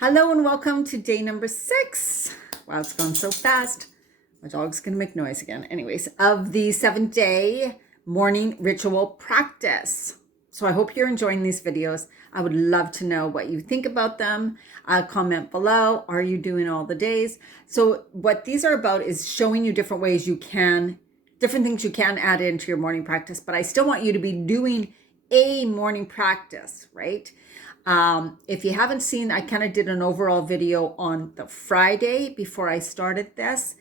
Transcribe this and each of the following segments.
Hello and welcome to day number 6. Wow, it's gone so fast. My dog's going to make noise again. Anyways, of the 7-day morning ritual practice. So I hope you're enjoying these videos. I would love to know what you think about them. Comment below. Are you doing all the days? So what these are about is showing you different ways different things you can add into your morning practice, but I still want you to be doing a morning practice, right? If you haven't seen, I kind of did an overall video on the Friday before I started this.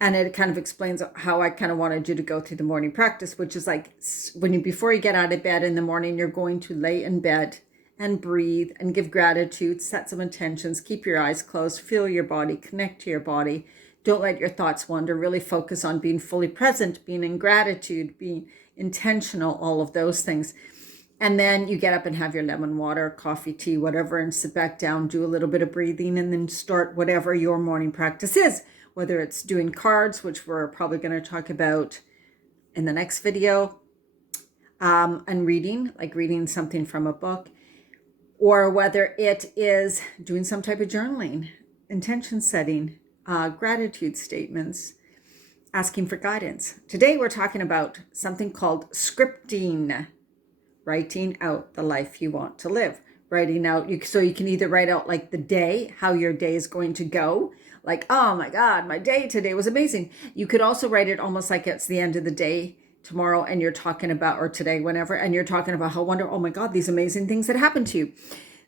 And it kind of explains how I kind of wanted you to go through the morning practice, which is like before you get out of bed in the morning, you're going to lay in bed and breathe and give gratitude, set some intentions, keep your eyes closed, feel your body, connect to your body. Don't let your thoughts wander. Really focus on being fully present, being in gratitude, being intentional, all of those things. And then you get up and have your lemon water, coffee, tea, whatever, and sit back down, do a little bit of breathing, and then start whatever your morning practice is, whether it's doing cards, which we're probably going to talk about in the next video, and reading, like reading something from a book, or whether it is doing some type of journaling, intention setting, gratitude statements, asking for guidance. Today we're talking about something called scripting. Writing out the life you want to live. Writing out, so you can either write out like the day, how your day is going to go. Like, oh my God, my day today was amazing. You could also write it almost like it's the end of the day tomorrow and you're talking about, or today, whenever, and you're talking about how wonderful, oh my God, these amazing things that happened to you.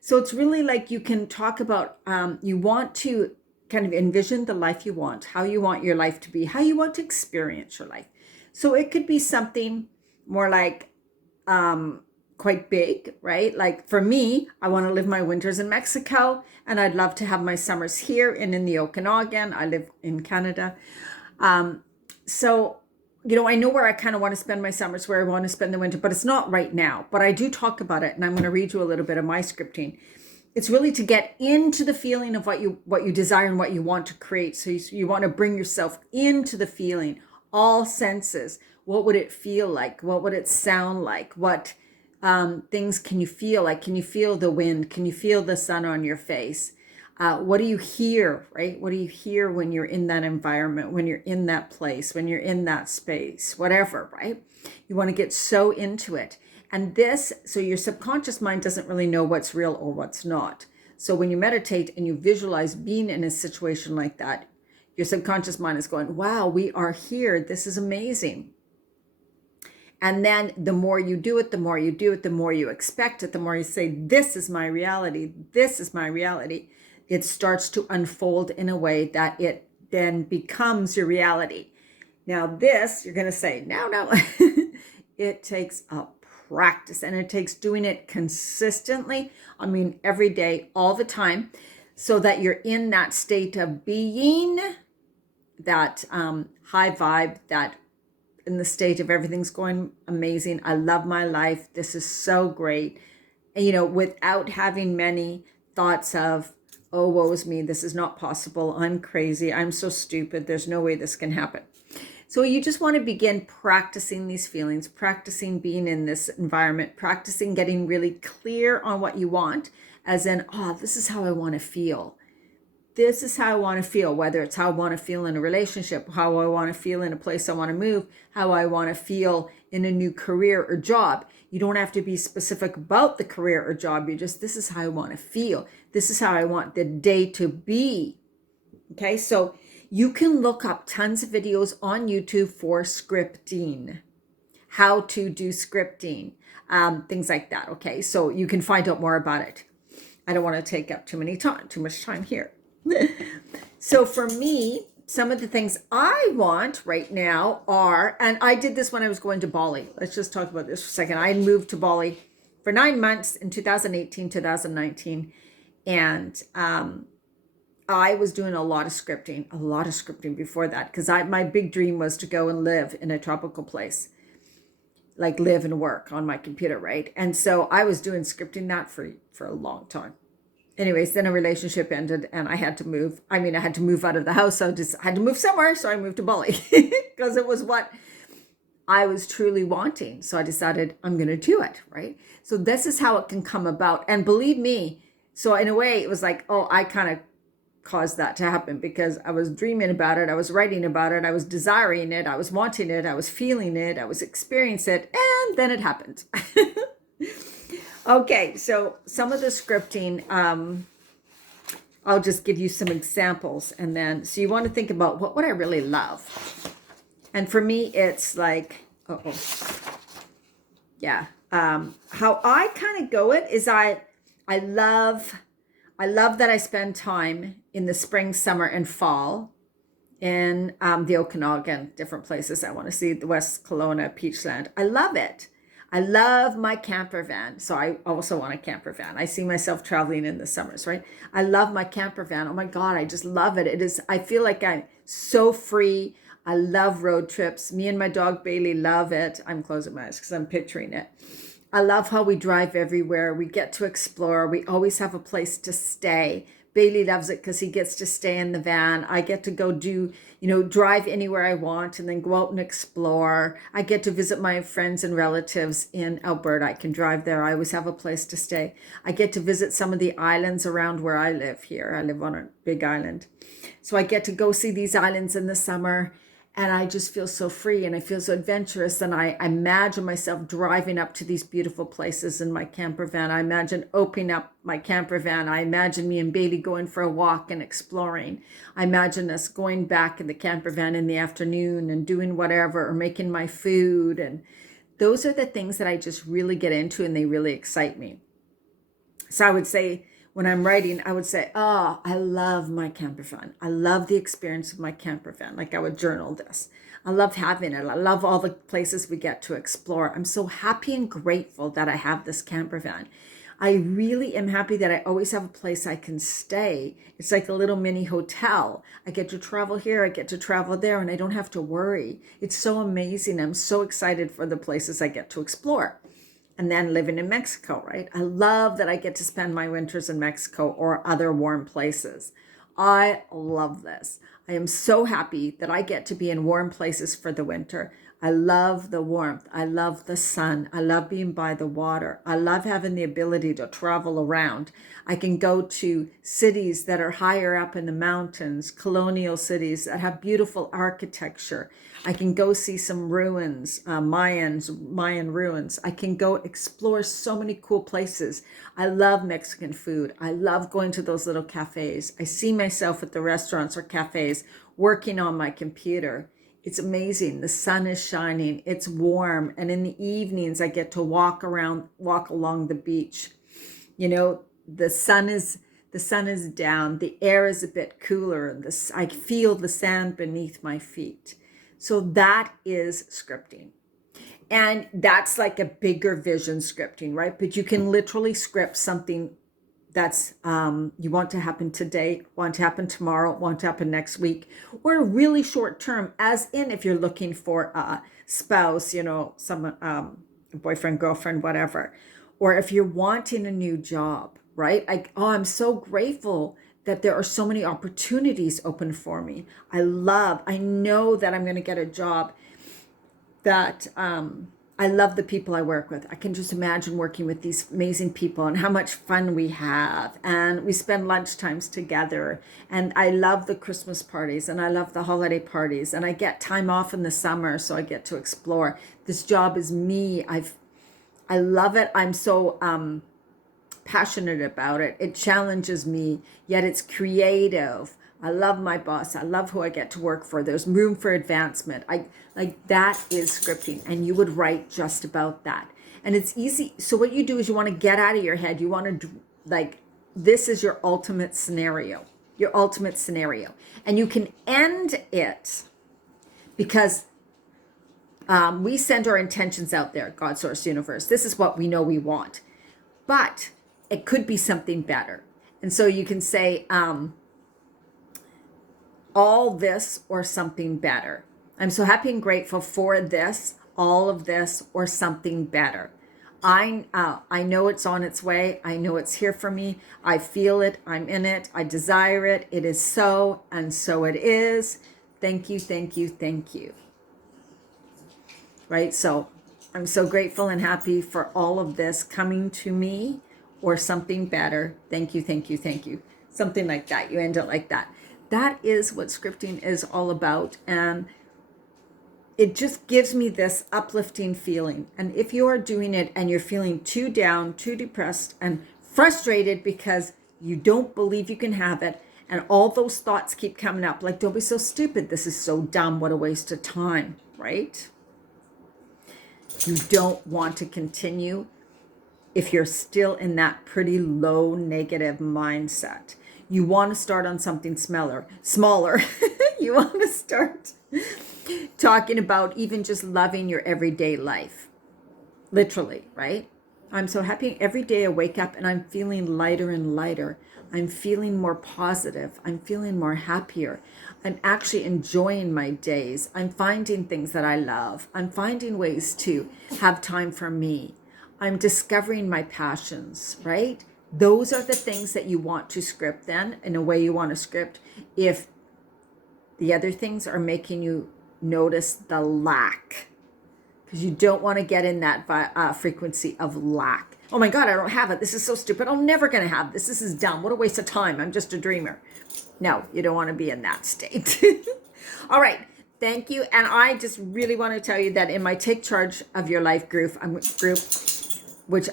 So it's really like you can talk about, you want to kind of envision the life you want, how you want your life to be, how you want to experience your life. So it could be something more like, quite big, right? Like for me, I want to live my winters in Mexico and I'd love to have my summers here and in the Okanagan. I live in Canada. So, I know where I kind of want to spend my summers, where I want to spend the winter, but it's not right now. But I do talk about it, and I'm going to read you a little bit of my scripting. It's really to get into the feeling of what you desire and what you want to create. So you want to bring yourself into the feeling, all senses. What would it feel like? What would it sound like? What things can you feel? Like, can you feel the wind? Can you feel the sun on your face? What do you hear, right? What do you hear when you're in that environment, when you're in that place, when you're in that space, whatever, right? You want to get so into it. And so your subconscious mind doesn't really know what's real or what's not. So when you meditate and you visualize being in a situation like that, your subconscious mind is going, wow, we are here. This is amazing. And then the more you do it, the more you do it, the more you expect it, the more you say, this is my reality. This is my reality. It starts to unfold in a way that it then becomes your reality. Now this, you're going to say, no, it takes a practice, and it takes doing it consistently. I mean, every day, all the time, so that you're in that state of being, that high vibe, that in the state of everything's going amazing. I love my life. This is so great. And, without having many thoughts of, oh, woe is me. This is not possible. I'm crazy. I'm so stupid. There's no way this can happen. So you just want to begin practicing these feelings, practicing being in this environment, practicing getting really clear on what you want, as in, oh, this is how I want to feel. This is how I want to feel, whether it's how I want to feel in a relationship, how I want to feel in a place I want to move, how I want to feel in a new career or job. You don't have to be specific about the career or job. This is how I want to feel. This is how I want the day to be. Okay, so you can look up tons of videos on YouTube for scripting, how to do scripting, things like that. Okay, so you can find out more about it. I don't want to take up too much time here. So for me, some of the things I want right now are, and I did this when I was going to Bali. Let's just talk about this for a second. I moved to Bali for 9 months in 2018, 2019. And I was doing a lot of scripting before that, because my big dream was to go and live in a tropical place, like live and work on my computer, right? And so I was doing scripting that for a long time. Anyways, then a relationship ended and I had to move. I had to move out of the house. So I just had to move somewhere. So I moved to Bali because it was what I was truly wanting. So I decided I'm going to do it, right? So this is how it can come about. And believe me, So in a way, it was like, oh, I kind of caused that to happen because I was dreaming about it, I was writing about it, I was desiring it, I was wanting it, I was feeling it, I was experiencing it, and then it happened. Okay, so some of the scripting, I'll just give you some examples, and then so you want to think about what would I really love. And for me, it's like, yeah. How I kind of go it is I love that I spend time in the spring, summer, and fall in the Okanagan, different places. I want to see the West Kelowna, Peachland. I love it. I love my camper van. So I also want a camper van. I see myself traveling in the summers, right? I love my camper van. Oh my God, I just love it. It is, I feel like I'm so free. I love road trips. Me and my dog Bailey love it. I'm closing my eyes because I'm picturing it. I love how we drive everywhere. We get to explore. We always have a place to stay. Bailey loves it because he gets to stay in the van. I get to go do, drive anywhere I want and then go out and explore. I get to visit my friends and relatives in Alberta. I can drive there. I always have a place to stay. I get to visit some of the islands around where I live here. I live on a big island. So I get to go see these islands in the summer. And I just feel so free and I feel so adventurous. And I imagine myself driving up to these beautiful places in my camper van. I imagine opening up my camper van. I imagine me and Bailey going for a walk and exploring. I imagine us going back in the camper van in the afternoon and doing whatever or making my food. And those are the things that I just really get into and they really excite me. So I would say, when I'm writing, I would say, oh, I love my camper van. I love the experience of my camper van. Like I would journal this. I love having it. I love all the places we get to explore. I'm so happy and grateful that I have this camper van. I really am happy that I always have a place I can stay. It's like a little mini hotel. I get to travel here, I get to travel there, and I don't have to worry. It's so amazing. I'm so excited for the places I get to explore. And then living in Mexico, right? I love that I get to spend my winters in Mexico or other warm places. I love this. I am so happy that I get to be in warm places for the winter. I love the warmth. I love the sun. I love being by the water. I love having the ability to travel around. I can go to cities that are higher up in the mountains, colonial cities that have beautiful architecture. I can go see some ruins, Mayan ruins. I can go explore so many cool places. I love Mexican food. I love going to those little cafes. I see myself at the restaurants or cafes working on my computer. It's amazing. The sun is shining. It's warm. And in the evenings, I get to walk along the beach. The sun is down. The air is a bit cooler. I feel the sand beneath my feet. So that is scripting. And that's like a bigger vision scripting, right? But you can literally script something that's you want to happen today, want to happen tomorrow, want to happen next week, or really short term, as in if you're looking for a spouse, some boyfriend, girlfriend, whatever, or if you're wanting a new job, right? I'm so grateful that there are so many opportunities open for me. I know that I'm going to get a job that I love the people I work with. I can just imagine working with these amazing people and how much fun we have. And we spend lunchtimes together. And I love the Christmas parties and I love the holiday parties. And I get time off in the summer, so I get to explore. This job is me. I love it. I'm so passionate about it. It challenges me, yet it's creative. I love my boss. I love who I get to work for. There's room for advancement. That is scripting, and you would write just about that. And it's easy. So what you do is you want to get out of your head. You want to this is your ultimate scenario, and you can end it because we send our intentions out there, God, source, universe. This is what we know we want, but it could be something better. And so you can say, all this or something better. I'm so happy and grateful for this, all of this or something better. I know it's on its way. I know it's here for me. I feel it. I'm in it. I desire it. It is so, and so it is. Thank you, thank you, thank you. Right? So I'm so grateful and happy for all of this coming to me or something better. Thank you, thank you, thank you. Something like that. You end it like that. That is what scripting is all about. And it just gives me this uplifting feeling. And if you are doing it and you're feeling too down, too depressed, and frustrated because you don't believe you can have it, and all those thoughts keep coming up, like, don't be so stupid. This is so dumb. What a waste of time, right? You don't want to continue if you're still in that pretty low negative mindset. You want to start on something smaller. You want to start talking about even just loving your everyday life. Literally, right? I'm so happy every day I wake up and I'm feeling lighter and lighter. I'm feeling more positive. I'm feeling more happier. I'm actually enjoying my days. I'm finding things that I love. I'm finding ways to have time for me. I'm discovering my passions, right? Those are the things that you want to script then, in a way you want to script. If the other things are making you notice the lack, because you don't want to get in that frequency of lack. Oh my God, I don't have it. This is so stupid. I'm never going to have this. This is dumb. What a waste of time. I'm just a dreamer. No, you don't want to be in that state. All right. Thank you. And I just really want to tell you that in my Take Charge of Your Life group, which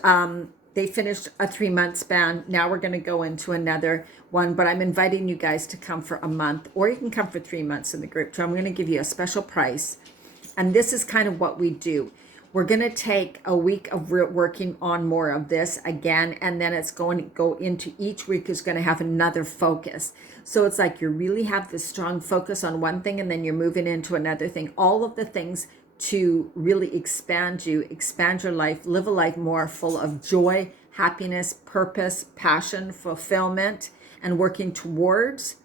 they finished a 3-month span. Now we're going to go into another one, but I'm inviting you guys to come for a month, or you can come for 3 months in the group. So I'm going to give you a special price. And this is kind of what we do. We're going to take a week of working on more of this again, and then it's going to go into each week is going to have another focus. So it's like you really have this strong focus on one thing, and then you're moving into another thing. All of the things to really expand you, expand your life, live a life more full of joy, happiness, purpose, passion, fulfillment, and working towards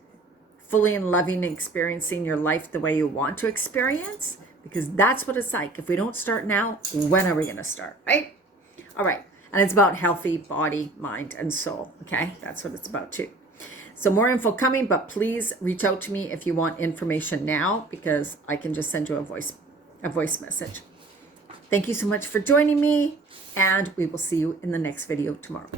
fully and loving and experiencing your life the way you want to experience. Because that's what it's like. If we don't start now, when are we going to start, right? All right. And it's about healthy body, mind, and soul. Okay. That's what it's about too. So more info coming, but please reach out to me if you want information now, because I can just send you a voice message. Thank you so much for joining me, and we will see you in the next video tomorrow.